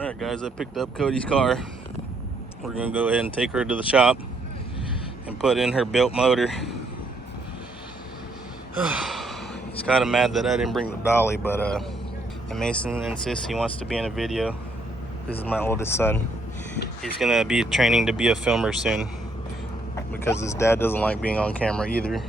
Alright guys, I picked up Cody's car. We're gonna go ahead and take her to the shop and put in her built motor. He's kind of mad that I didn't bring the dolly, but and Mason insists he wants to be in a video. This is my oldest son. He's gonna be training to be a filmer soon because his dad doesn't like being on camera either.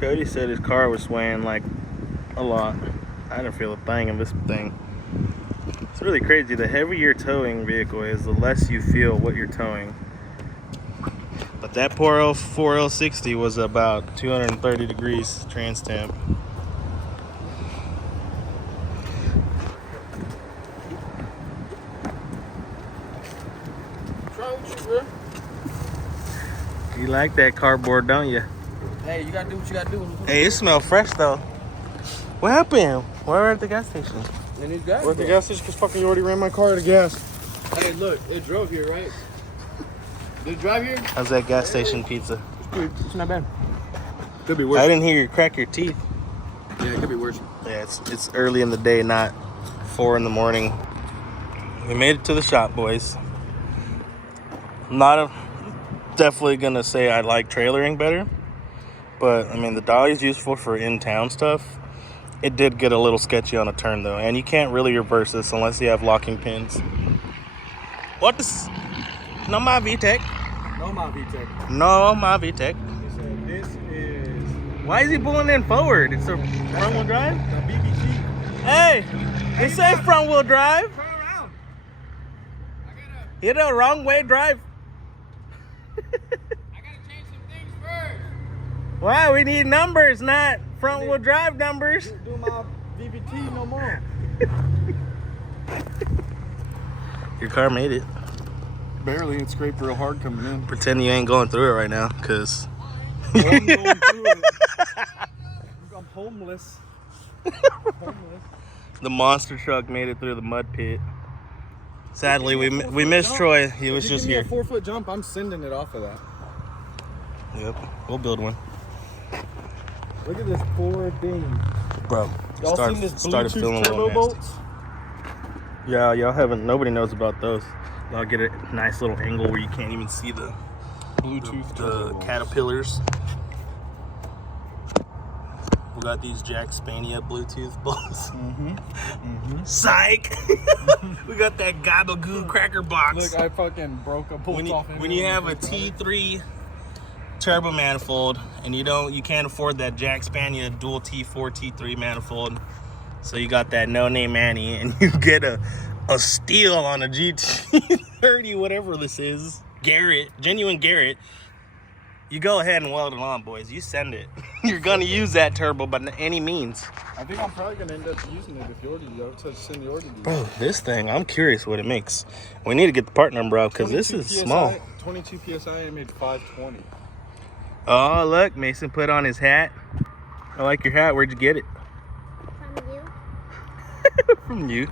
Cody said his car was swaying like a lot. I didn't feel a thing in this thing. It's really crazy. The heavier your towing vehicle is, the less you feel what you're towing. But that poor 4L60 was about 230 degrees trans temp. You like that cardboard, don't you? Hey, you gotta do what you gotta do. Hey, it smells fresh though. What happened? Why were at the gas station? And these guys, we're at the gas station because fucking you already ran my car to gas. Hey, look, it drove here, right? Did it drive here? How's that gas station pizza? It's good. It's not bad. Could be worse. I didn't hear you crack your teeth. Yeah, it could be worse. Yeah, it's early in the day, not 4 in the morning. We made it to the shop, boys. Definitely gonna say I like trailering better. But, I mean, the dolly's useful for in-town stuff. It did get a little sketchy on a turn, though. And you can't really reverse this unless you have locking pins. What is... No, my VTEC. No, my VTEC. No, my VTEC. This is... Why is he pulling in forward? It's a front-wheel drive? The BBC. Hey! It says front-wheel drive. Turn around. You know, wrong way drive. Wow, we need numbers, not front-wheel drive numbers. Do my VVT no more. Your car made it. Barely, it scraped real hard coming in. Pretend you ain't going through it right now, because... I'm going through it. I'm homeless. The monster truck made it through the mud pit. Sadly, we missed Troy. He was just here. If you give me a 4-foot jump, I'm sending it off of that. Yep, we'll build one. Look at this poor thing. Bro, Y'all seen this Bluetooth turbo bolts? Yeah, y'all haven't. Nobody knows about those. I'll get a nice little angle where you can't even see the Bluetooth the caterpillars. We got these Jack Spania Bluetooth bolts. Psych! We got that Gabagoo cracker box. Look, I fucking broke a bolt off. When you have a T3 turbo manifold and you can't afford that Jack Spania dual T4 T3 manifold, so you got that no-name Annie and you get a steel on a GT30, whatever this is, Garrett, genuine Garrett, you go ahead and weld it on, boys. You send it. You're gonna use that turbo by any means. I think I'm probably gonna end up using it if you order it. So send the order to you. Bro, this thing, I'm curious what it makes. We need to get the part number out because this is PSI, small. 22 PSI, I made 520. Oh, look, Mason put on his hat. I like your hat. Where'd you get it? From you. From you.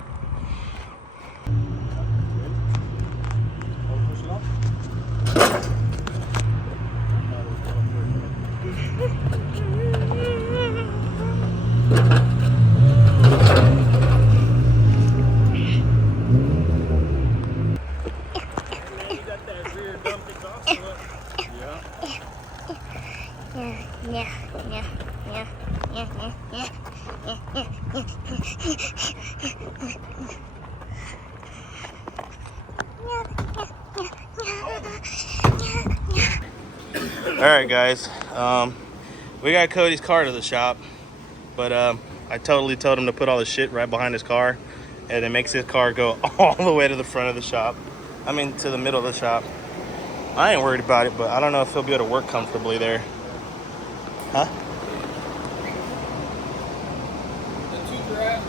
Push it off. All right, guys. We got Cody's car to the shop, but I totally told him to put all the shit right behind his car, and it makes his car go all the way to the front of the shop. I mean, to the middle of the shop. I ain't worried about it, but I don't know if he'll be able to work comfortably there. Huh? The 2 grab.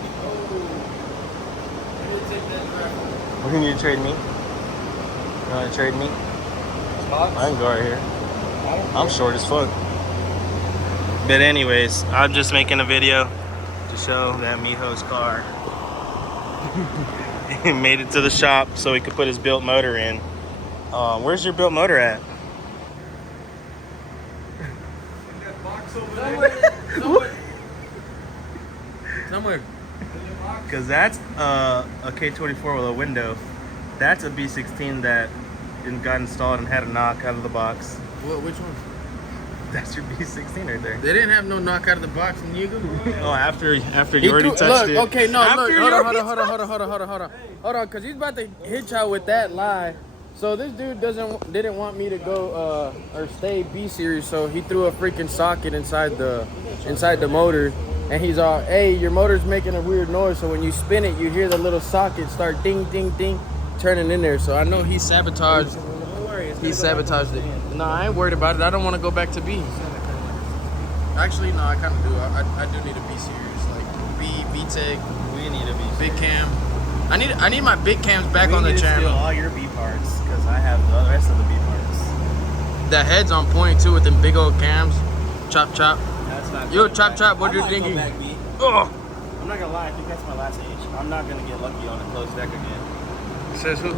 I didn't take that grab. What can you trade me? You want to trade me? Spots? I can go right here. I'm short as fuck. But anyways, I'm just making a video to show that Mijo's car. He made it to the shop so he could put his built motor in. Where's your built motor at? That box over there. Somewhere. Because that's a K20A2 with a window. That's a B16 that got installed and had a knock out of the box. Which one? That's your B16 right there. They didn't have no knock out of the box in Yugo. Oh, after you already touched look, it. Okay, no, After look, you hold already on, because he's about to hit y'all with that lie. So this dude didn't want me to go or stay B series, so he threw a freaking socket inside the motor, and he's all, hey, your motor's making a weird noise, so when you spin it, you hear the little socket start ding, ding, ding, turning in there. So I know he sabotaged. He sabotaged it. No, I ain't worried about it. I don't want to go back to B. Actually, no, I kind of do. I do need a B series, like B Tech. We need a B. Big cam. I need my big cams back on the channel. Steal all your B parts because I have the rest of the B parts. The head's on point too with them big old cams. Chop chop. That's not. Yo, chop chop. What you thinking? Oh. I'm not gonna lie. I think that's my last age. I'm not gonna get lucky on a closed deck again. Says who?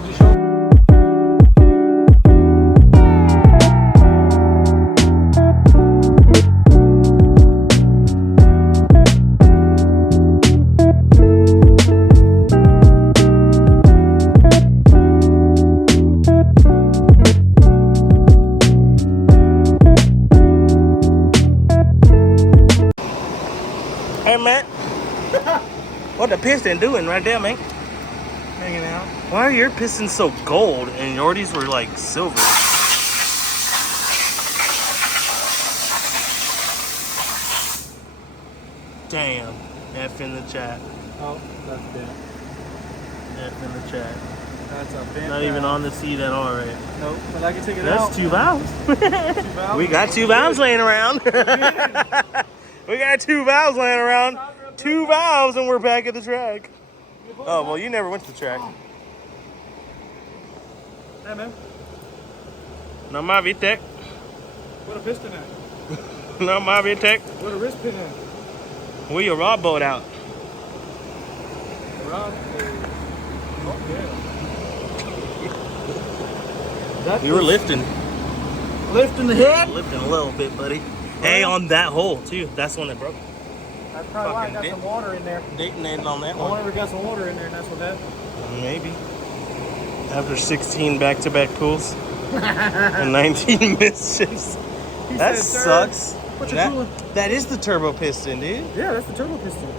Hey man, what the piston doing right there, man? Hanging out. Why are your pistons so gold and yours were like silver? Damn. F in the chat. Oh, that's bent. F in the chat. That's a bent. Not even on the seat at all, right? Nope, but I can take it out. That's 2 valves. 2 valves. We got 2 valves laying around. We got 2 valves laying around. 2 valves and we're back at the track. Oh, well, you never went to the track. Hey, man. No más, Vitek. What a piston at? No más, Vitek. What a wrist pin at? Where your rod bolt out? Rod. Oh, yeah. You were lifting. Lifting the head? Lifting a little bit, buddy. Hey, on that hole, too. That's the one that broke. That's probably why I got Fucking some water in there. Detonated on that I one. wonder if we got some water in there and that's what happened. Maybe. After 16 back-to-back pools and 19 mischiefs. That said, "Sir, sucks. what you doing?" That is the turbo piston, dude. Yeah, that's the turbo piston.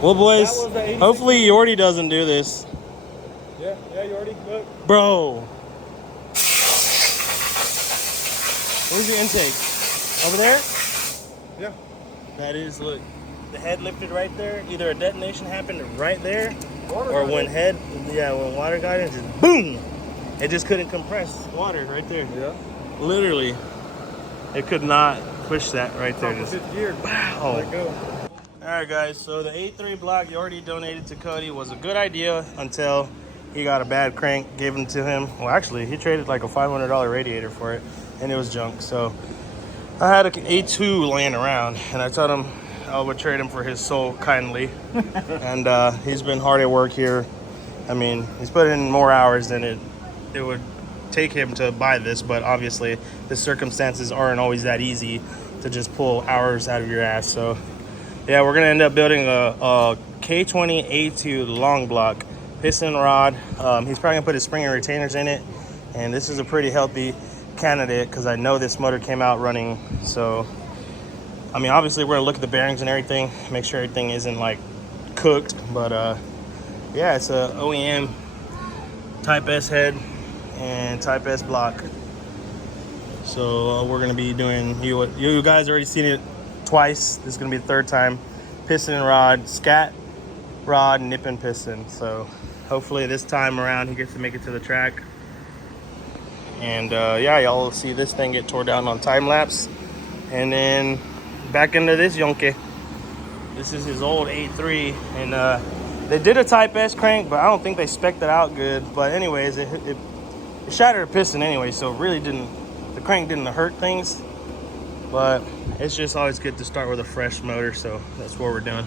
Well, boys, That was the 86. hopefully Yordi doesn't do this. Yeah, you already look. Bro. Where's your intake? Over there? Yeah. That is, look, the head lifted right there. Either a detonation happened right there, Water or got when in. when water got in, just boom! It just couldn't compress water right there. Yeah. Literally, it could not push that right there. Top of Just, fifth gear. wow. Let go. All right, guys. So the A3 block you already donated to Cody was a good idea until he got a bad crank given to him. Well, actually, he traded like a $500 radiator for it, and it was junk. So I had a A2 laying around, and I told him I would trade him for his soul kindly. And he's been hard at work here. I mean, he's put in more hours than it would take him to buy this, but obviously the circumstances aren't always that easy to just pull hours out of your ass. So yeah, we're gonna end up building a K20A2 long block piston rod. He's probably gonna put his spring and retainers in it, and this is a pretty healthy candidate because I know this motor came out running. So I mean, obviously we're gonna look at the bearings and everything, make sure everything isn't like cooked, but yeah, it's a OEM Type S head and Type S block. So we're gonna be doing, you guys already seen it twice. This is gonna be the third time. Piston and rod, scat rod, nip and piston. So hopefully this time around he gets to make it to the track. And yeah, y'all will see this thing get tore down on time lapse. And then back into this yonke. This is his old 8.3, and they did a Type S crank, but I don't think they spec'd it out good. But anyways, it shattered a piston anyway, so it really the crank didn't hurt things. But it's just always good to start with a fresh motor, so that's what we're doing.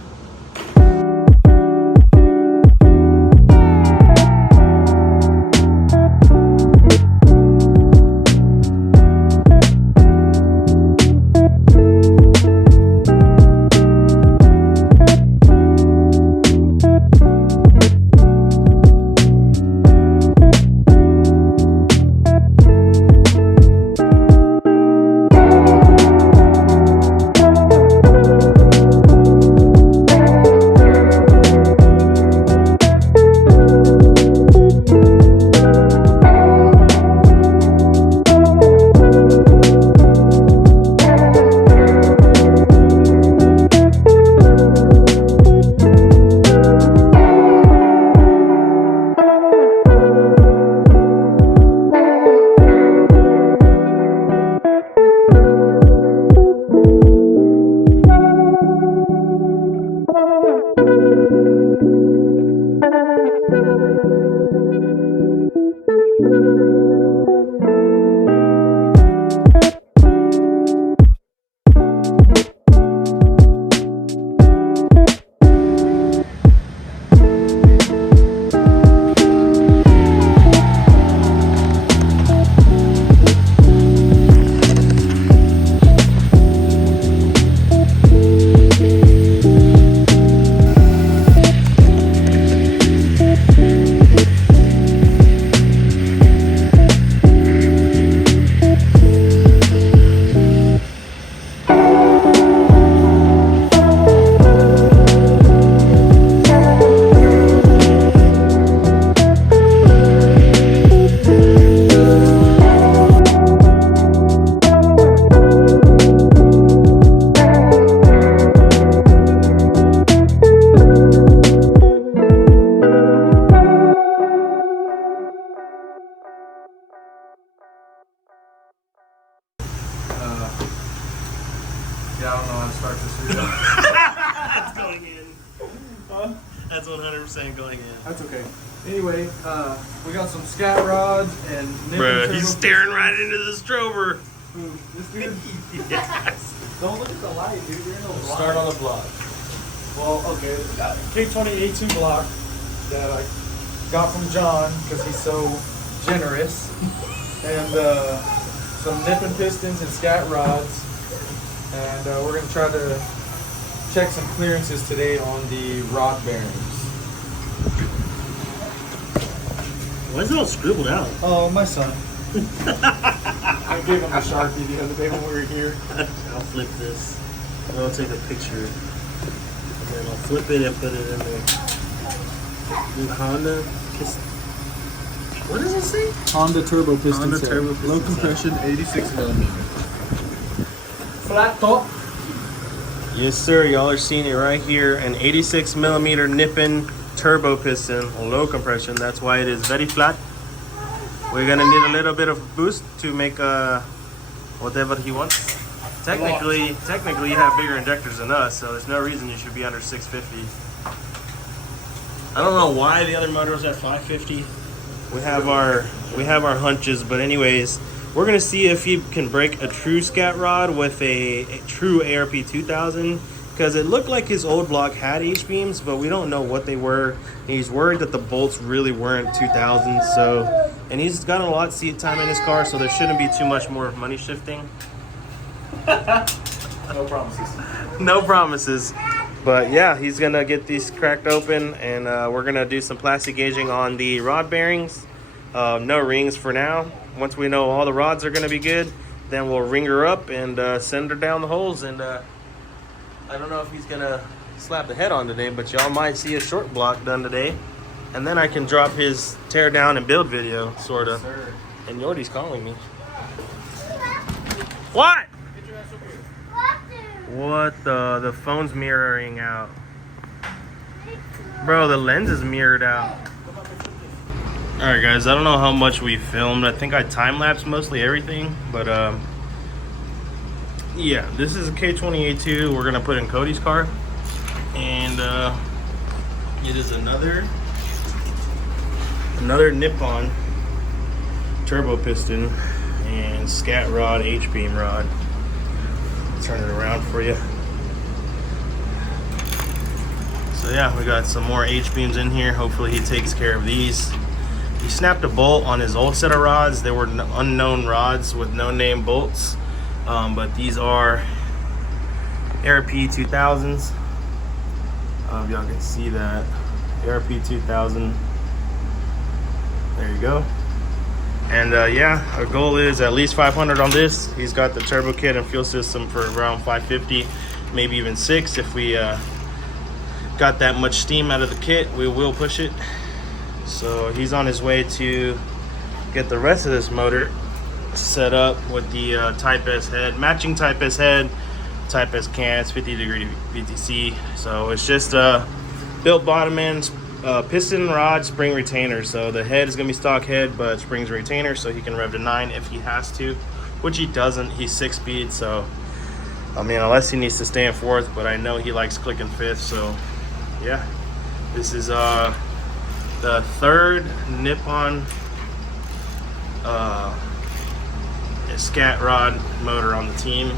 Yeah, I don't know how to start this video. That's going in. Huh? That's 100% going in. That's okay. Anyway, we got some scat rods and Bruh, he's staring right into the strober. Who? This dude? Yes. Don't look at the light, dude. You're in the light. Start on the block. Well, okay. Got a K20A2 block that I got from John because he's so generous. And some nip and pistons and scat rods. And we're going to try to check some clearances today on the rod bearings. Why is it all scribbled out? Oh, my son. I gave him a Sharpie the other day when we were here. I'll flip this. And I'll take a picture. And then I'll flip it and put it in there. Honda piston. What does it say? Honda turbo piston Honda set. turbo piston Low set. compression, 86 millimeter. Flat top. Yes, sir. Y'all are seeing it right here. An 86 millimeter Nippon turbo piston, low compression. That's why it is very flat. We're gonna need a little bit of boost to make whatever he wants. Technically, you have bigger injectors than us, so there's no reason you should be under 650. I don't know why the other motor was at 550. We have our hunches, but anyways, We're gonna see if he can break a true scat rod with a true ARP 2000, because it looked like his old block had H-beams, but we don't know what they were. And he's worried that the bolts really weren't 2000. So, and he's got a lot of seat time in his car, so there shouldn't be too much more money shifting. No promises. No promises. But yeah, he's gonna get these cracked open, and we're gonna do some plastic gauging on the rod bearings. No rings for now. Once we know all the rods are gonna be good, then we'll ring her up and send her down the holes. And I don't know if he's gonna slap the head on today, but y'all might see a short block done today. And then I can drop his tear down and build video, sorta. Yes, sir. And Yordi's calling me. What? What the phone's mirroring out. Bro, the lens is mirrored out. Alright guys, I don't know how much we filmed. I think I time-lapsed mostly everything, but yeah, this is a K20A2 we're gonna put in Cody's car. And it is another Nippon turbo piston and scat rod, H-beam rod. Turn it around for you. So yeah, we got some more H-beams in here. Hopefully he takes care of these. He snapped a bolt on his old set of rods. They were unknown rods with no name bolts, but these are ARP 2000s. Y'all can see that ARP 2000. There you go. And yeah, our goal is at least 500 on this. He's got the turbo kit and fuel system for around 550, maybe even 6. If we got that much steam out of the kit, we will push it. So he's on his way to get the rest of this motor set up with the Type S head, matching Type S head, Type S cans, 50-degree VTC. So it's just built bottom end, piston rod, spring retainer. So the head is gonna be stock head, but springs retainer, so he can rev to 9 if he has to, which he doesn't. He's 6-speed, so I mean, unless he needs to stay in 4th, but I know he likes clicking 5th. So yeah, this is the 3rd Nippon scat rod motor on the team.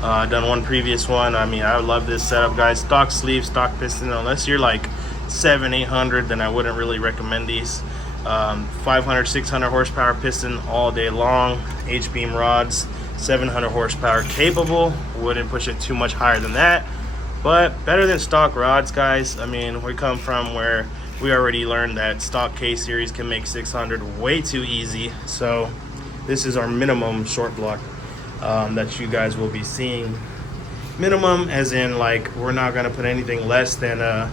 Done one previous one. I mean, I love this setup, guys. Stock sleeve, stock piston. Unless you're like 700-800, then I wouldn't really recommend these. 500-600 horsepower piston all day long. H-beam rods, 700 horsepower capable. Wouldn't push it too much higher than that, but better than stock rods, guys. I mean, we come from where we already learned that stock K series can make 600 way too easy. So this is our minimum short block that you guys will be seeing. Minimum as in, like, we're not going to put anything less than a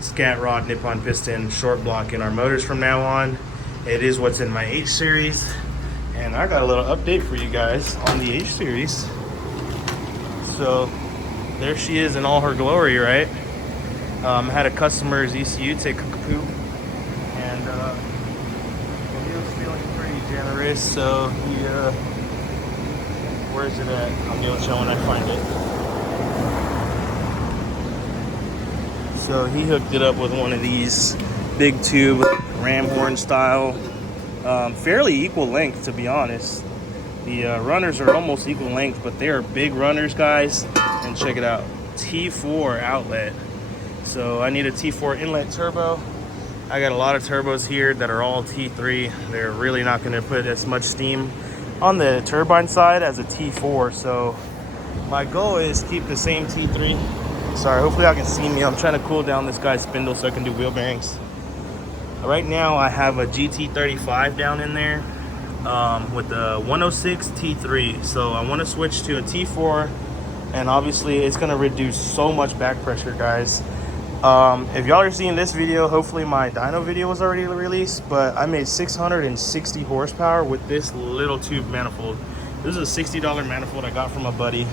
scat rod Nippon piston short block in our motors from now on. It is what's in my H series, and I got a little update for you guys on the H series. So there she is in all her glory, right? Had a customer's ECU take a poop, and he was feeling pretty generous, so he where's it at? I'll be able to show when I find it. So he hooked it up with one of these big tube ram horn style, fairly equal length, to be honest. The runners are almost equal length, but they are big runners, guys. And check it out, T4 outlet. So I need a T4 inlet turbo. I got a lot of turbos here that are all T3. They're really not going to put as much steam on the turbine side as a T4. So my goal is keep the same T3. Sorry, hopefully y'all can see me. I'm trying to cool down this guy's spindle so I can do wheel bearings. Right now I have a GT35 down in there with the 106 T3. So I want to switch to a T4, and obviously it's going to reduce so much back pressure, guys. If y'all are seeing this video, hopefully my dyno video was already released, but I made 660 horsepower with this little tube manifold. This is a $60 manifold I got from a buddy.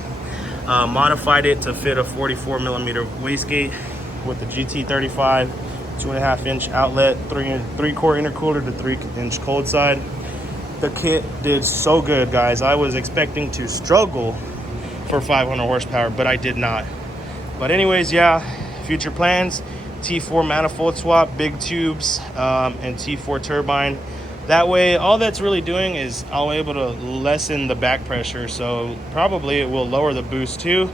Modified it to fit a 44mm wastegate with the GT35, 2.5-inch outlet, 3-core intercooler to 3-inch cold side. The kit did so good, guys. I was expecting to struggle for 500 horsepower, but I did not. But anyways, yeah, future plans: T4 manifold swap, big tubes, and T4 turbine. That way, all that's really doing is I'll be able to lessen the back pressure, so probably it will lower the boost too.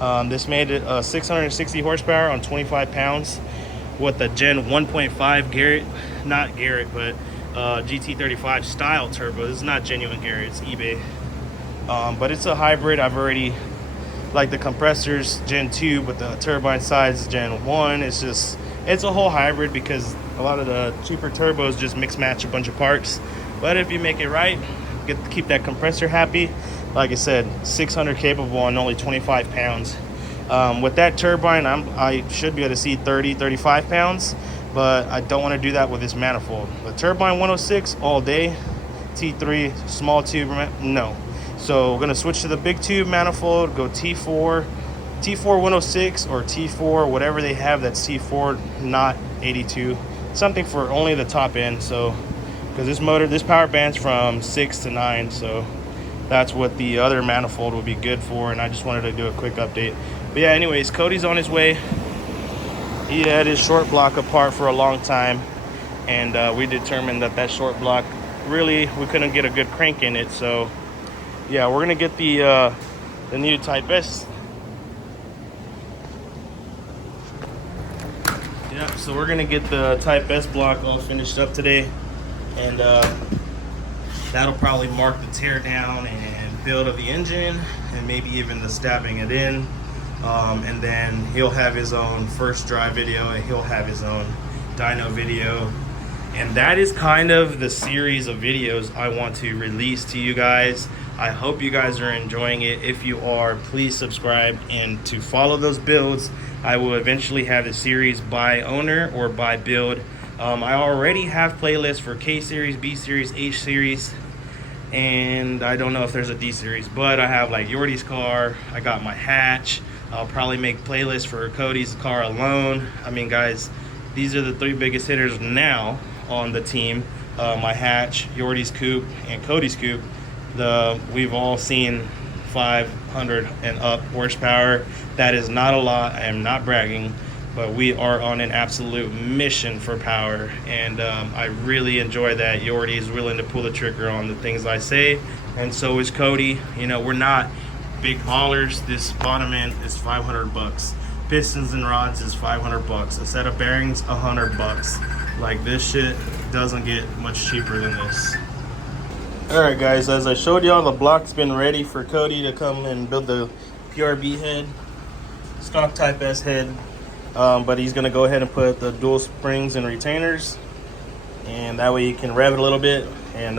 This made it 660 horsepower on 25 pounds with a Gen 1.5 Garrett, not Garrett, but GT35 style turbo. This is not genuine Garrett, it's eBay. But it's a hybrid. I've already, like the compressors Gen 2, but the turbine size is Gen 1. It's a whole hybrid because a lot of the cheaper turbos just mix match a bunch of parts. But if you make it right, keep that compressor happy. Like I said, 600 capable on only 25 pounds. With that turbine, I should be able to see 30, 35 pounds, but I don't want to do that with this manifold. The turbine 106 all day, T3 small tube, no. So we're gonna switch to the big tube manifold, go T4 106 or T4, whatever they have that's T4, not 82. Something for only the top end. So, because this power band's from 6 to 9, so that's what the other manifold would be good for. And I just wanted to do a quick update. But yeah, anyways, Cody's on his way. He had his short block apart for a long time, and we determined that short block really we couldn't get a good crank in it. So yeah, we're gonna get the new Type S. Yeah, so we're gonna get the Type S block all finished up today, and that'll probably mark the tear down and build of the engine, and maybe even the stabbing it in. And then he'll have his own first drive video, and he'll have his own dyno video. And that is kind of the series of videos I want to release to you guys. I hope you guys are enjoying it. If you are, please subscribe, and to follow those builds. I will eventually have the series by owner or by build. I already have playlists for K series, B series, H series, and I don't know if there's a D series, but I have like Yordi's car, I got my hatch. I'll probably make playlists for Cody's car alone. I mean, guys, these are the 3 biggest hitters now on the team. My hatch, Yordi's coupe, and Cody's coupe. We've all seen 500 and up horsepower. That is not a lot. I am not bragging, but we are on an absolute mission for power, and I really enjoy that Yordi is willing to pull the trigger on the things I say, and so is Cody. You know, we're not big ballers. This bottom end is $500. Pistons and rods is $500. A set of bearings, $100. Like, this shit doesn't get much cheaper than this. Alright guys, as I showed y'all, the block's been ready for Cody to come and build the PRB head, stock Type S head, but he's gonna go ahead and put the dual springs and retainers, and that way you can rev it a little bit and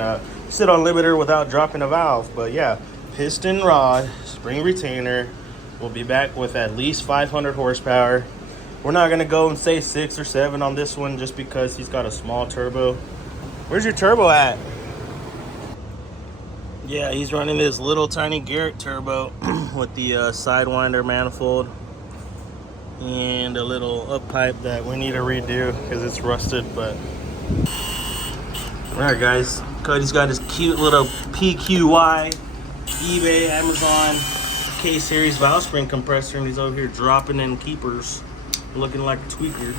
sit on limiter without dropping a valve. But yeah, piston rod, spring retainer, we'll be back with at least 500 horsepower. We're not gonna go and say 6 or 7 on this one just because he's got a small turbo. Where's your turbo at? Yeah, he's running this little tiny Garrett turbo with the Sidewinder manifold and a little up pipe that we need to redo because it's rusted. But all right guys, Cody's got his cute little PQY eBay Amazon K-series valve spring compressor, and he's over here dropping in keepers looking like a tweaker.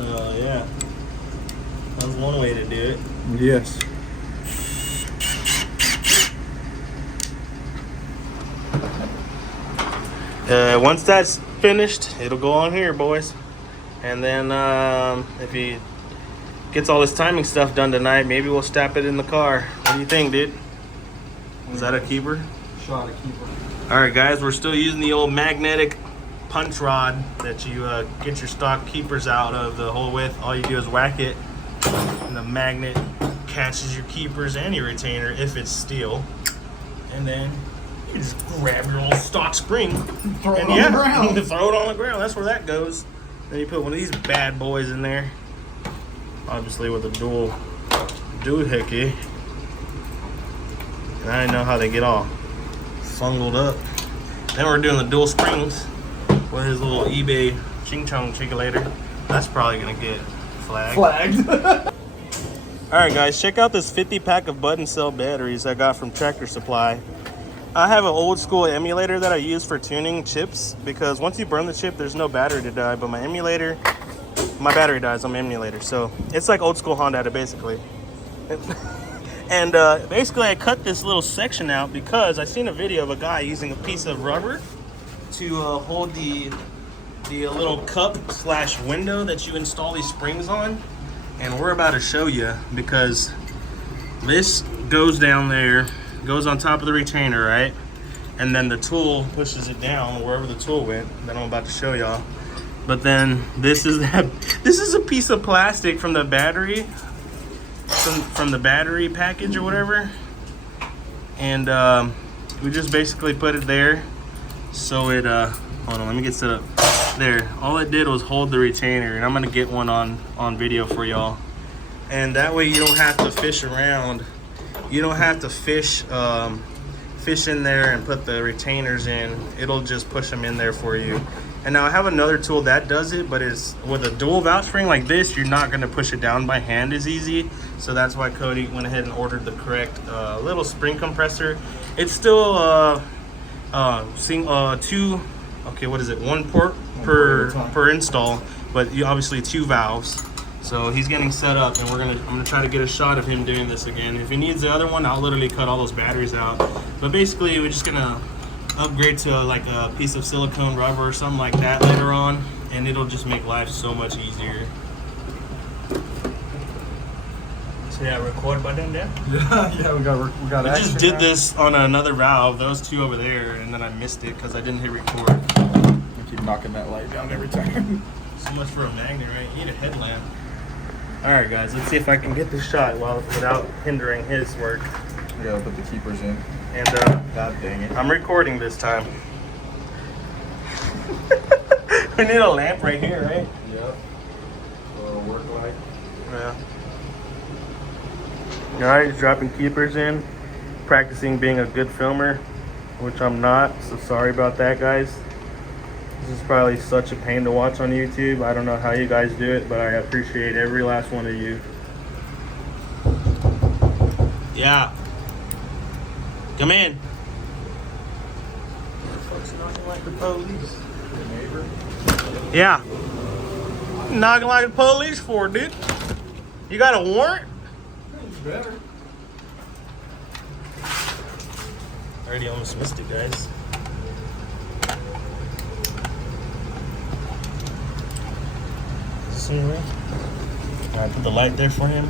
Oh yeah, that's one way to do it. Yes. Once that's finished, it'll go on here, boys. And then if he gets all this timing stuff done tonight, maybe we'll stap it in the car. What do you think, dude? Is that a keeper? Shot a keeper. All right, guys, we're still using the old magnetic punch rod that you get your stock keepers out of the hole with. All you do is whack it, and the magnet catches your keepers and your retainer if it's steel. And then you just grab your old stock spring and Throw it on the ground. throw it on the ground. That's where that goes. Then you put one of these bad boys in there, obviously with a dual doohickey. And I know how they get all fungled up. Then we're doing the dual springs with his little eBay ching chong chingulator. That's probably gonna get flagged. All right, guys, check out this 50 pack of button cell batteries I got from Tractor Supply. I have an old school emulator that I use for tuning chips because once you burn the chip, there's no battery to die. But my emulator my battery dies on my emulator. So it's like old school Honda basically. And basically I cut this little section out because I seen a video of a guy using a piece of rubber to hold the little cup slash window that you install these springs on. And we're about to show you, because this goes down there, goes on top of the retainer, right? And then the tool pushes it down wherever the tool went that I'm about to show y'all. But then this is a piece of plastic from the battery, from the battery package or whatever. And we just basically put it there so it hold on, let me get set up. There, all it did was hold the retainer, and I'm gonna get one on video for y'all. And that way you don't have to fish around. You don't have to fish in there and put the retainers in. It'll just push them in there for you. And now I have another tool that does it, but it's with a dual valve spring like this, you're not gonna push it down by hand as easy. So that's why Cody went ahead and ordered the correct little spring compressor. It's still two, okay, what is it? One port per install, but you obviously 2 valves. So he's getting set up, and I'm gonna try to get a shot of him doing this again. If he needs the other one, I'll literally cut all those batteries out. But basically, we're just gonna upgrade to like a piece of silicone rubber or something like that later on, and it'll just make life so much easier. So yeah, record button there. Yeah, we got. I just did this on another valve. Those 2 over there, and then I missed it because I didn't hit record. I keep knocking that light down every time. So much for a magnet, right? You need a headlamp. All right, guys, let's see if I can get this shot without hindering his work. We gotta put the keepers in. And God dang it. I'm recording this time. We need a lamp right here, right? Yep. Work light. Yeah. All right, just dropping keepers in, practicing being a good filmer, which I'm not, so sorry about that, guys. This is probably such a pain to watch on YouTube. I don't know how you guys do it, but I appreciate every last one of you. Yeah. Come in. Folks knocking like the police. Your neighbor? Yeah. Knocking like the police for it, dude. You got a warrant? Better. Already almost missed it, guys. See right? I put the light there for him.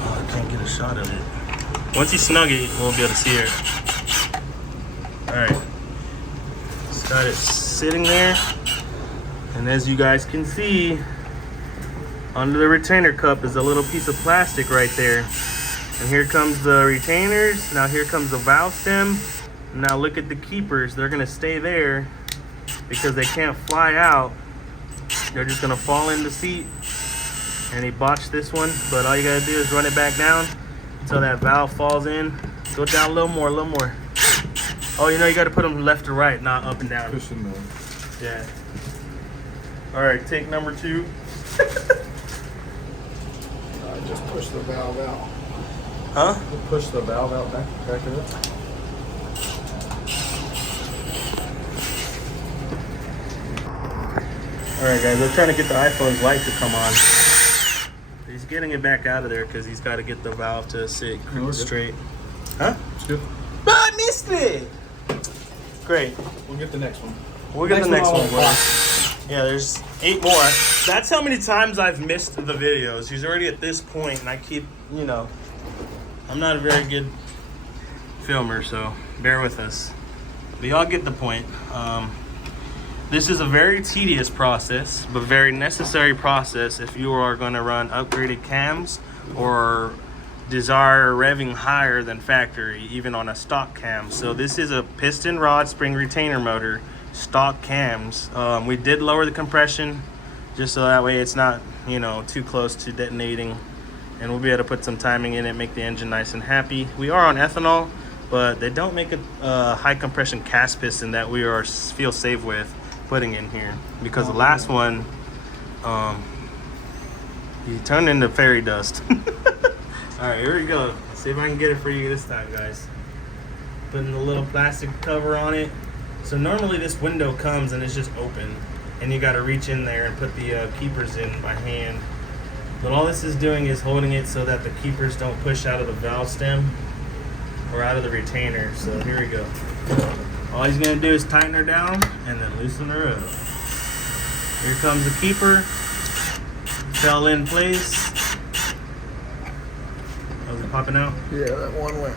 Oh, I can't get a shot of it. Once you snug it, we'll be able to see it. Alright. Just got it sitting there. And as you guys can see, under the retainer cup is a little piece of plastic right there. And here comes the retainers. Now here comes the valve stem. Now look at the keepers. They're gonna stay there because they can't fly out. They're just gonna fall in the seat. And he botched this one, but all you gotta do is run it back down until that valve falls in. Go down a little more, a little more. Oh, you know, you gotta put them left to right, not up and down. Pushing the... Yeah. All right, take number 2. Just push the valve out. Huh? Push the valve out back of it. Alright guys, I'm trying to get the iPhone's light to come on. He's getting it back out of there because he's got to get the valve to sit straight. Huh? It's good. But I missed it! Great. We'll get the next one. We'll get the next one, boys. Yeah, there's 8 more. That's how many times I've missed the videos. He's already at this point, and I keep, you know, I'm not a very good filmer, so bear with us. But y'all get the point. This is a very tedious process, but very necessary process if you are going to run upgraded cams or desire revving higher than factory, even on a stock cam. So this is a piston rod spring retainer motor, stock cams. We did lower the compression just so that way it's not, you know, too close to detonating, and we'll be able to put some timing in it, make the engine nice and happy. We are on ethanol, but they don't make a high compression cast piston that we feel safe with putting in here, because the last one he turned into fairy dust. All right, here we go. Let's see if I can get it for you this time, guys. Putting a little plastic cover on it. So normally this window comes and it's just open, and you got to reach in there and put the keepers in by hand. But all this is doing is holding it so that the keepers don't push out of the valve stem or out of the retainer. So here we go. All he's gonna do is tighten her down and then loosen her up. Here comes the keeper. Fell in place. Oh, is it popping out? Yeah, that one went.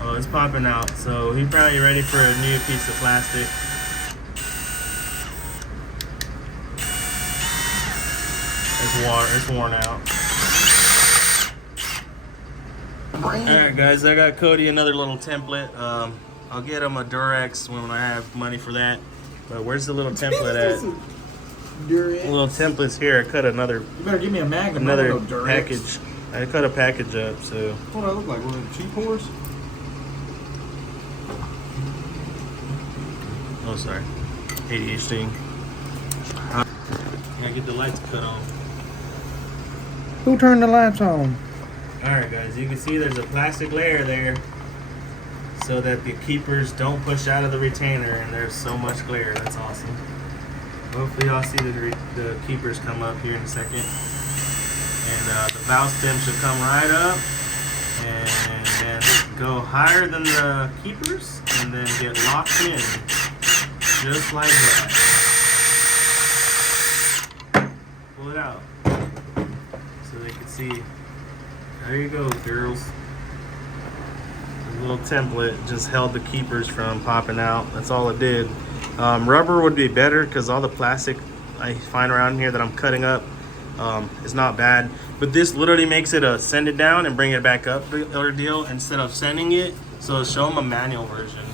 Oh, it's popping out. So he's probably ready for a new piece of plastic. It's worn out. Alright guys, I got Cody another little template. I'll get him a Durex when I have money for that. But where's the little template at? Durex. The little template's here. I cut another You better give me a Magnum. another no Durex. package. I cut a package up, so What do I look like? One of the cheap whores? oh sorry. ADHD. Gotta get the lights cut on. Who turned the lights on? Alright guys, you can see there's a plastic layer there so that the keepers don't push out of the retainer, and there's so much glare. That's awesome. Hopefully y'all see the keepers come up here in a second. And the valve stem should come right up and then go higher than the keepers and then get locked in just like that. Pull it out so they can see. There you go, girls. The little template just held the keepers from popping out. That's all it did. Rubber would be better because all the plastic I find around here that I'm cutting up is not bad. But this literally makes it a send it down and bring it back up ordeal instead of sending it. So show them a manual version.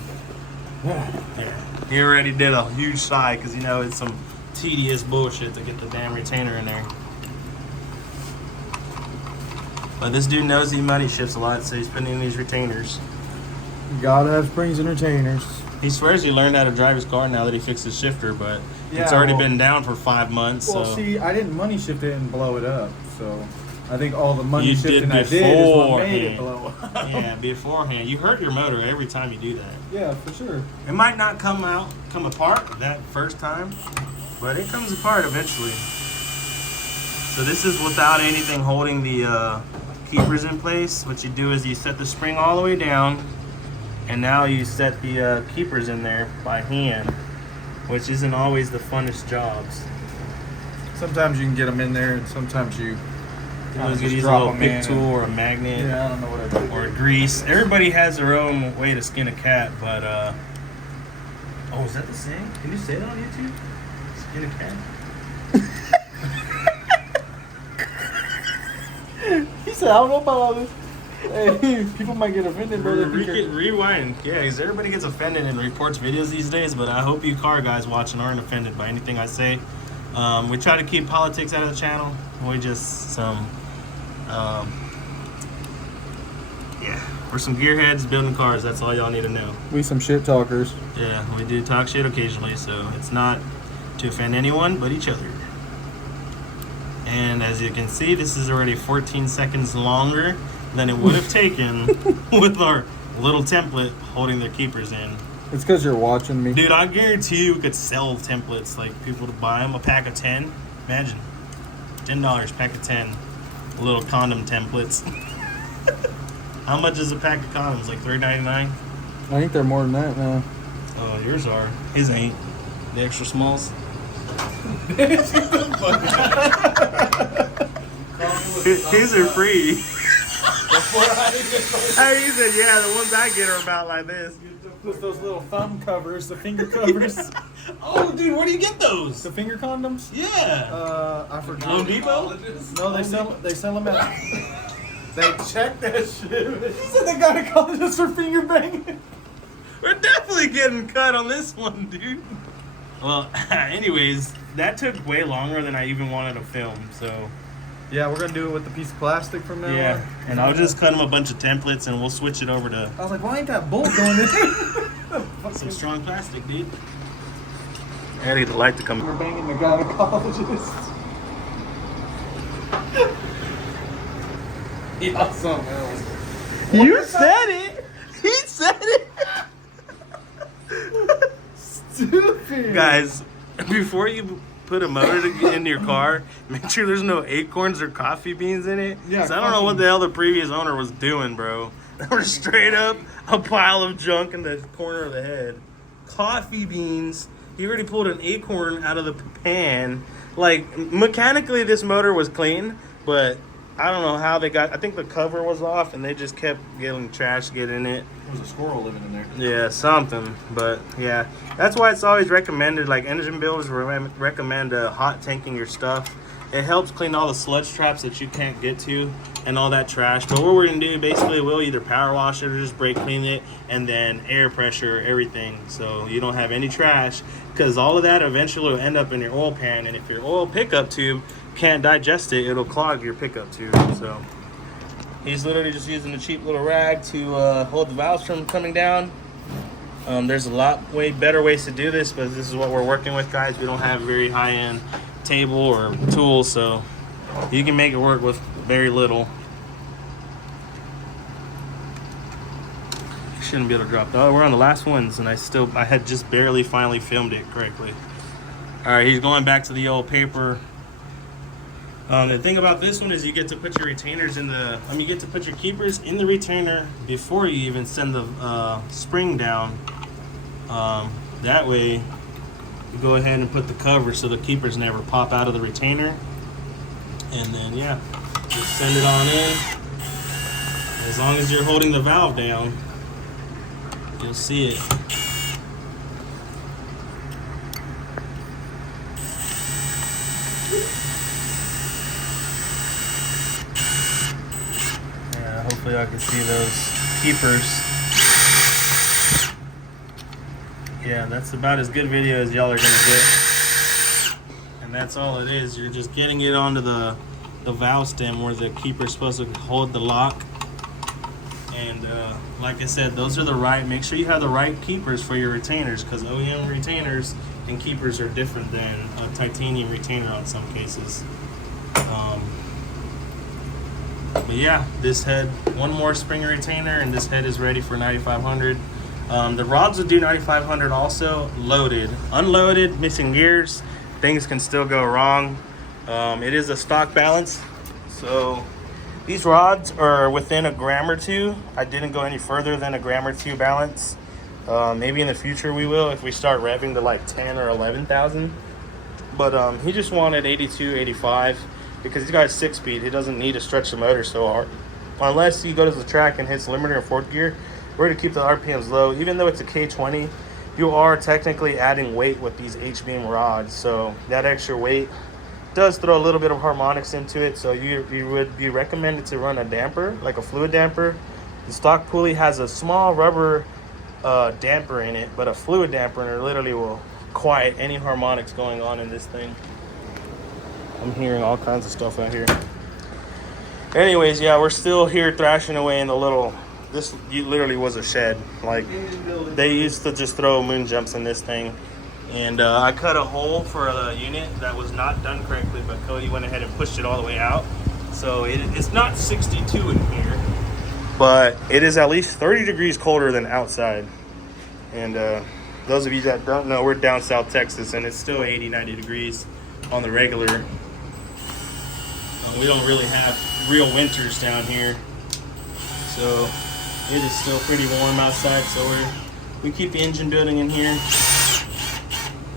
Yeah. He already did a huge sigh because you know it's some tedious bullshit to get the damn retainer in there. But this dude knows he money shifts a lot, so he's putting in these retainers. Gotta have springs and retainers. He swears he learned how to drive his car now that he fixed his shifter, but it's already been down for 5 months. Well, so. see, I didn't money shift it and blow it up, so I think all the money You shifting did I did is what made it beforehand. blow up. Yeah, beforehand. You hurt your motor every time you do that. Yeah, for sure. It might not come apart that first time, but it comes apart eventually. So this is without anything holding the keepers in place. What you do is you set the spring all the way down, and now you set the keepers in there by hand, which isn't always the funnest jobs. Sometimes you can get them in there, and sometimes you You can just use a drop little them pick in. tool or a magnet. Yeah, I don't know what I do. Or grease. Everybody has their own way to skin a cat, but oh, is that the saying? Can you say that on YouTube? Skin a cat? He said, I don't know about all this. Hey, people might get offended, bro. Rewind. Yeah, because everybody gets offended and reports videos these days, but I hope you car guys watching aren't offended by anything I say. We try to keep politics out of the channel. We just we're some gearheads building cars. That's all y'all need to know. We some shit talkers. Yeah, we do talk shit occasionally, so it's not to offend anyone but each other. And as you can see, this is already 14 seconds longer than it would have taken with our little template holding their keepers in. It's because you're watching me. Dude, I guarantee you we could sell templates, like people to buy them, a pack of 10. Imagine, $10, pack of 10 little condom templates. How much is a pack of condoms? Like $3.99? I think they're more than that now. Oh, yours are. His ain't. The extra smalls. His are free. Hey, he said, yeah, the ones I get are about like this. With those little thumb covers, the finger covers. Oh, dude, where do you get those? The finger condoms? Yeah. I forgot. Home Depot? No, they sell them out. They check that shit. He said they got a college just for finger banging. We're definitely getting cut on this one, dude. Well, anyways, that took way longer than I even wanted to film, so. Yeah, we're gonna do it with the piece of plastic from now Yeah, on. and I'll just cut him a bunch of templates and we'll switch it over to I was like, why ain't that bolt going in? some strong plastic, dude. I gotta get the light to come. We're banging the gynecologist. Yeah, something else. You said it! He said it! Stupid. Guys, before you put a motor into your car, make sure there's no acorns or coffee beans in it. Yeah, 'Cause I don't know what the hell the previous owner was doing, bro. They were straight up a pile of junk in the corner of the head. Coffee beans. He already pulled an acorn out of the pan. Like, mechanically, this motor was clean, but I don't know how they got. I think the cover was off, and they just kept getting trash get in it. There was a squirrel living in there. Yeah, something. But yeah, that's why it's always recommended. Like engine builders recommend hot tanking your stuff. It helps clean all the sludge traps that you can't get to and all that trash. But what we're gonna do, basically, we'll either power wash it or just brake clean it, and then air pressure everything, so you don't have any trash. Because all of that eventually will end up in your oil pan, and if your oil pickup tube can't digest it, it'll clog your pickup tube. So he's literally just using a cheap little rag to hold the valves from coming down. There's a lot way better ways to do this, but this is what we're working with, guys. We don't have very high-end table or tools, so you can make it work with very little. Shouldn't be able to drop that. Oh, we're on the last ones, and I had just barely finally filmed it correctly. All right, he's going back to the old paper. The thing about this one is you get to put your retainers in the, you get to put your keepers in the retainer before you even send the spring down. That way, you go ahead and put the cover so the keepers never pop out of the retainer. And then, yeah, just send it on in. As long as you're holding the valve down, you'll see it. Yeah, hopefully I can see those keepers. Yeah, that's about as good video as y'all are gonna get. And that's all it is. You're just getting it onto the valve stem where the keeper's supposed to hold the lock. And like I said, those are the right, make sure you have the right keepers for your retainers, because OEM retainers and keepers are different than a titanium retainer on some cases. But yeah, this head, one more spring retainer, and this head is ready for 9500. The rods will do 9500 also, loaded. Unloaded, missing gears, things can still go wrong. It is a stock balance, so these rods are within a gram or two. I didn't go any further than a gram or two balance. Maybe in the future we will if we start revving to like 10 or 11,000. But he just wanted 82, 85 because he's got a 6-speed. He doesn't need to stretch the motor so hard. Unless he goes to the track and hits limiter in 4th gear, we're going to keep the RPMs low. Even though it's a K20, you are technically adding weight with these H-beam rods. So that extra weight does throw a little bit of harmonics into it, so you would be recommended to run a damper, like a fluid damper. The stock pulley has a small rubber damper in it, but a fluid damper literally will quiet any harmonics going on in this thing. I'm hearing all kinds of stuff out here. Anyways, yeah, we're still here thrashing away in the little, this literally was a shed. Like, they used to just throw moon jumps in this thing. And I cut a hole for a unit that was not done correctly, but Cody went ahead and pushed it all the way out. So it's not 62 in here, but it is at least 30 degrees colder than outside. And those of you that don't know, we're down South Texas, and it's still 80, 90 degrees on the regular. We don't really have real winters down here. So it is still pretty warm outside, so we keep the engine building in here.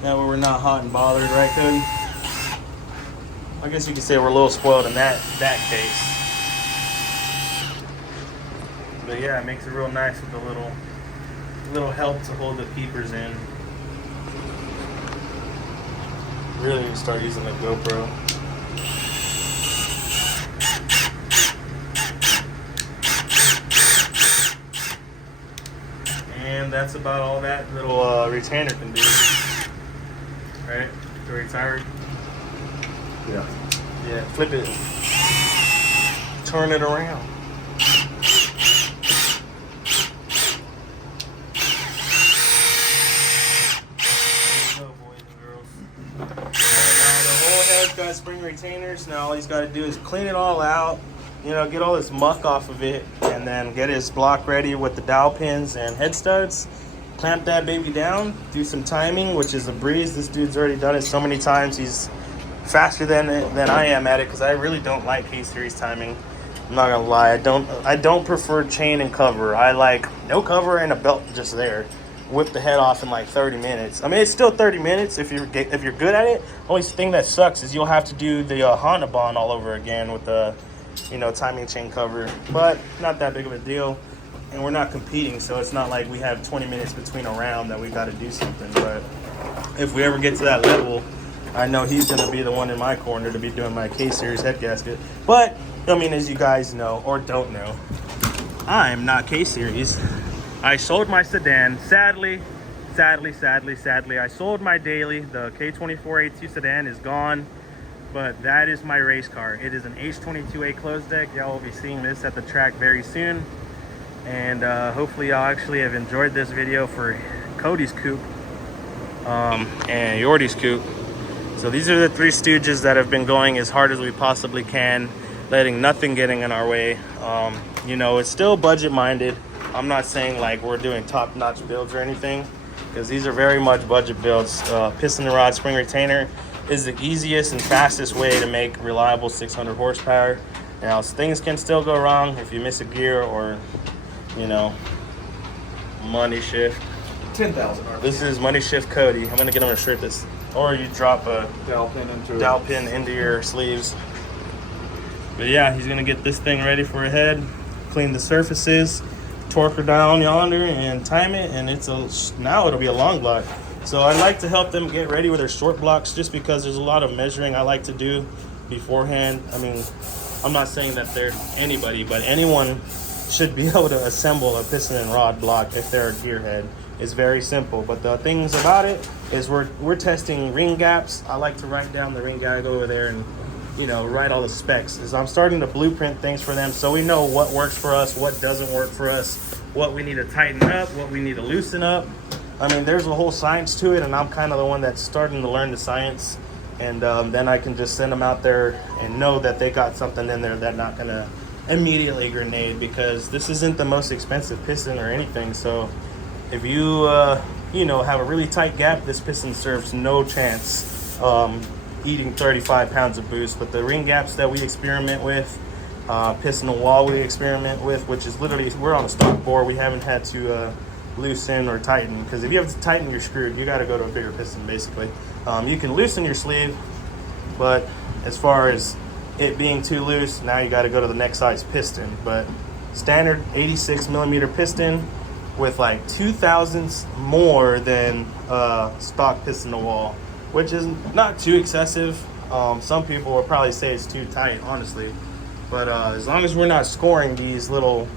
That way we're not hot and bothered, right, Cody? I guess you could say we're a little spoiled in that case. But yeah, it makes it real nice with a little help to hold the keepers in. Really need to start using the GoPro. And that's about all that little retainer can do. Right? Are you tired? Yeah. Yeah, flip it. Turn it around. There you go, boys and girls. And now the whole head's got spring retainers. Now all he's got to do is clean it all out. You know, get all this muck off of it, and then get his block ready with the dowel pins and head studs. clamp that baby down, do some timing, which is a breeze. This dude's already done it so many times. He's faster than I am at it, because I really don't like K-Series timing. I'm not gonna lie, I don't prefer chain and cover. I like no cover and a belt just there. Whip the head off in like 30 minutes. I mean, it's still 30 minutes if you're good at it. Only thing that sucks is you'll have to do the Honda Bond all over again with the, you know, timing chain cover. But not that big of a deal, and we're not competing, so it's not like we have 20 minutes between a round that we got to do something. But if we ever get to that level, I know he's gonna be the one in my corner to be doing my K-Series head gasket. But I mean, as you guys know or don't know, I'm not K-Series. I sold my sedan. Sadly, I sold my daily. The K20A2 sedan is gone, but that is my race car. It is an H22A closed deck. Y'all will be seeing this at the track very soon. And hopefully y'all actually have enjoyed this video for Cody's coupe and Yordy's coupe. So these are the three stooges that have been going as hard as we possibly can, letting nothing getting in our way. You know, it's still budget minded. I'm not saying like we're doing top-notch builds or anything, because these are very much budget builds. Piston and rod spring retainer is the easiest and fastest way to make reliable 600 horsepower. Now, things can still go wrong if you miss a gear or, you know, money shift. 10,000 RPM. This is money shift Cody. I'm gonna get him to shirt this, or you drop a dowel pin into your sleeves. But yeah, he's gonna get this thing ready for a head, clean the surfaces, torque her down yonder and time it, and now it'll be a long block. So I like to help them get ready with their short blocks, just because there's a lot of measuring I like to do beforehand. I mean, I'm not saying that they're anybody, but anyone should be able to assemble a piston and rod block if they're a gearhead. It's very simple, but the things about it is we're testing ring gaps. I like to write down the ring gap, go over there and, you know, write all the specs. As I'm starting to blueprint things for them, so we know what works for us, what doesn't work for us, what we need to tighten up, what we need to loosen up. I mean, there's a whole science to it, and I'm kind of the one that's starting to learn the science. And then I can just send them out there and know that they got something in there that's not gonna immediately grenade, because this isn't the most expensive piston or anything. So if you you know, have a really tight gap, this piston serves no chance eating 35 pounds of boost. But the ring gaps that we experiment with, piston wall we experiment with, which is literally, we're on a stock bore, we haven't had to loosen or tighten, because if you have to tighten your screw, you got to go to a bigger piston basically. You can loosen your sleeve, but as far as it being too loose, now you got to go to the next size piston. But standard 86 millimeter piston with like 2,000ths more than stock piston to wall, which is not too excessive. Some people will probably say it's too tight, honestly, but as long as we're not scoring these little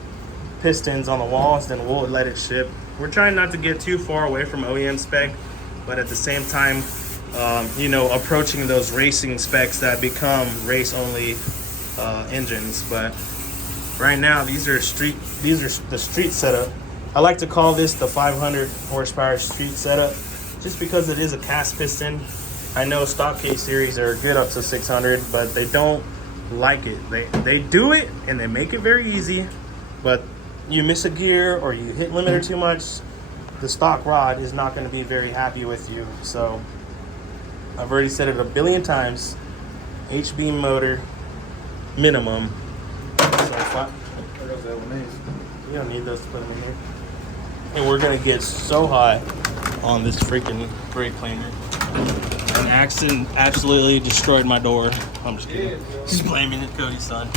pistons on the walls, then we'll let it ship. We're trying not to get too far away from OEM spec, but at the same time, you know, approaching those racing specs that become race only engines. But right now, these are the street setup. I like to call this the 500 horsepower street setup, just because it is a cast piston. I know stock K-Series are good up to 600, but they don't like it. They do it and they make it very easy, but you miss a gear or you hit limiter too much, the stock rod is not going to be very happy with you. So I've already said it a billion times, H-beam motor minimum. So you don't need those to put them in here. And we're gonna get so hot on this freaking brake cleaner. An accident absolutely destroyed my door. I'm just kidding. Just blaming it, Cody's son.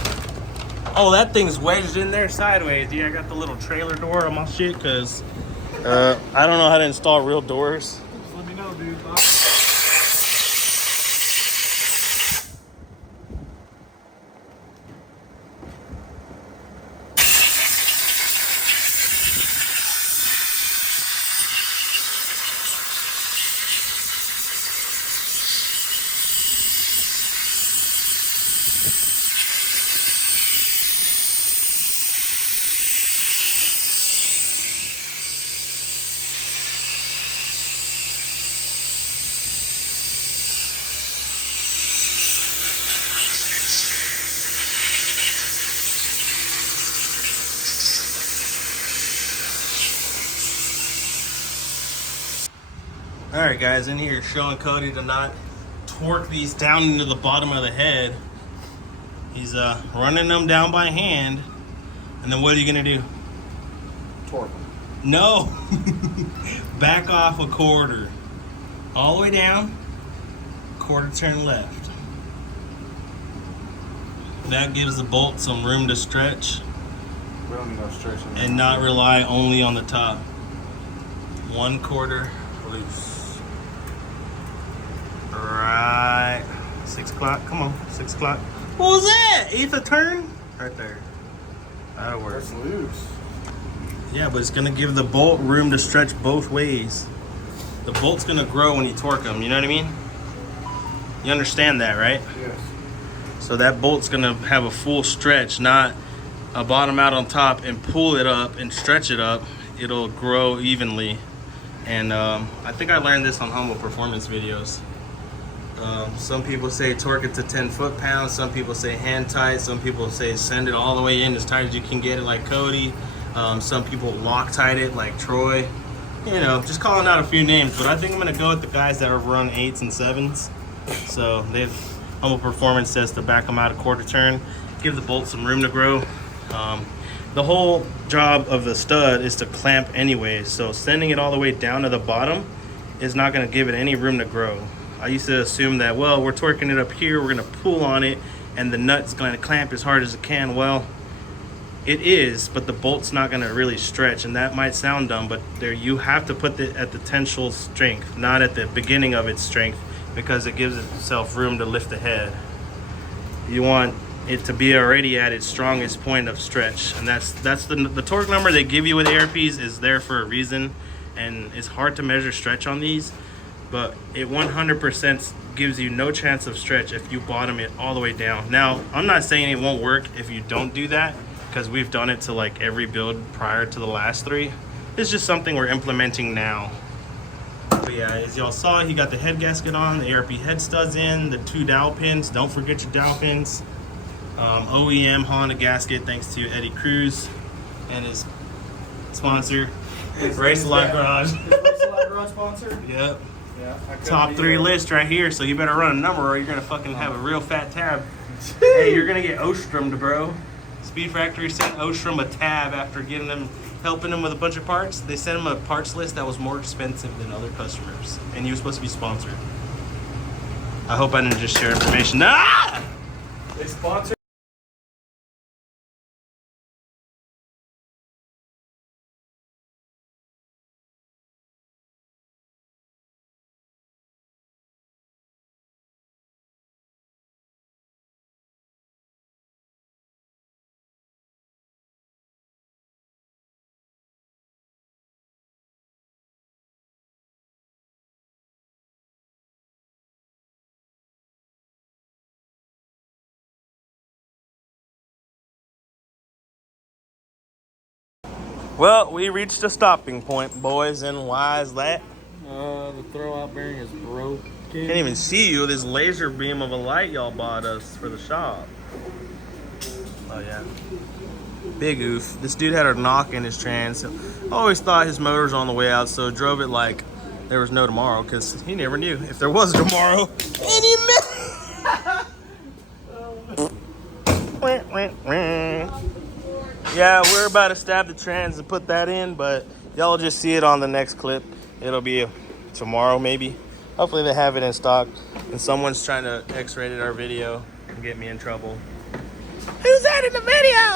Oh, that thing's wedged in there sideways. Yeah, I got the little trailer door on my shit because I don't know how to install real doors. Just let me know, dude. All right, guys, in here showing Cody to not torque these down into the bottom of the head. He's running them down by hand, and then what are you gonna do? Torque. No, back off a quarter, all the way down, quarter turn left. That gives the bolt some room to stretch. We don't need no stretching. And not rely only on the top. 1/4 loose. Right. 6 o'clock. Come on. 6 o'clock. What was that? 1/8 a turn? Right there. That'll work. That's loose. Yeah, but it's going to give the bolt room to stretch both ways. The bolt's going to grow when you torque them. You know what I mean? You understand that, right? Yes. So that bolt's going to have a full stretch, not a bottom out on top and pull it up and stretch it up. It'll grow evenly. And I think I learned this on Humble Performance videos. Some people say torque it to 10 foot-pounds. Some people say hand tight. Some people say send it all the way in as tight as you can get it, like Cody. Some people Loctite it, like Troy. You know, just calling out a few names. But I think I'm going to go with the guys that have run 8s and 7s. So Humble Performance says to back them out a quarter turn, give the bolt some room to grow. The whole job of the stud is to clamp anyway, so sending it all the way down to the bottom is not going to give it any room to grow. I used to assume that, well, we're torquing it up here, we're going to pull on it, and the nut's going to clamp as hard as it can. Well, it is, but the bolt's not going to really stretch, and that might sound dumb, but there you have to put it at the tensile strength, not at the beginning of its strength, because it gives itself room to lift the head. You want it to be already at its strongest point of stretch, and that's the torque number they give you with ARPs is there for a reason, and it's hard to measure stretch on these, but it 100% gives you no chance of stretch if you bottom it all the way down. Now, I'm not saying it won't work if you don't do that, because we've done it to like every build prior to the last 3. It's just something we're implementing now. But yeah, as y'all saw, he got the head gasket on, the ARP head studs in, the 2 dowel pins. Don't forget your dowel pins. OEM Honda gasket, thanks to Eddie Cruz and his sponsor, RACE-ALOT Garage. RACE-ALOT Garage sponsor? Yep. Yeah. Top 3 list right here, so you better run a number or you're gonna fucking have a real fat tab. Hey, you're gonna get Ostrom'd, bro. Speed Factory sent Ostrom a tab after helping him with a bunch of parts. They sent him a parts list that was more expensive than other customers, and he was supposed to be sponsored. I hope I didn't just share information. Ah! They sponsor. Well, we reached a stopping point, boys, and why is that? The throwout bearing is broken. Can't even see you. This laser beam of a light y'all bought us for the shop. Oh yeah. Big oof. This dude had a knock in his trans. I always thought his motor's on the way out, so drove it like there was no tomorrow, because he never knew if there was tomorrow. Any minute. Yeah, we're about to stab the trans and put that in, but y'all just see it on the next clip. It'll be tomorrow, maybe. Hopefully they have it in stock, and someone's trying to X-rated our video and get me in trouble. Who's that in the video?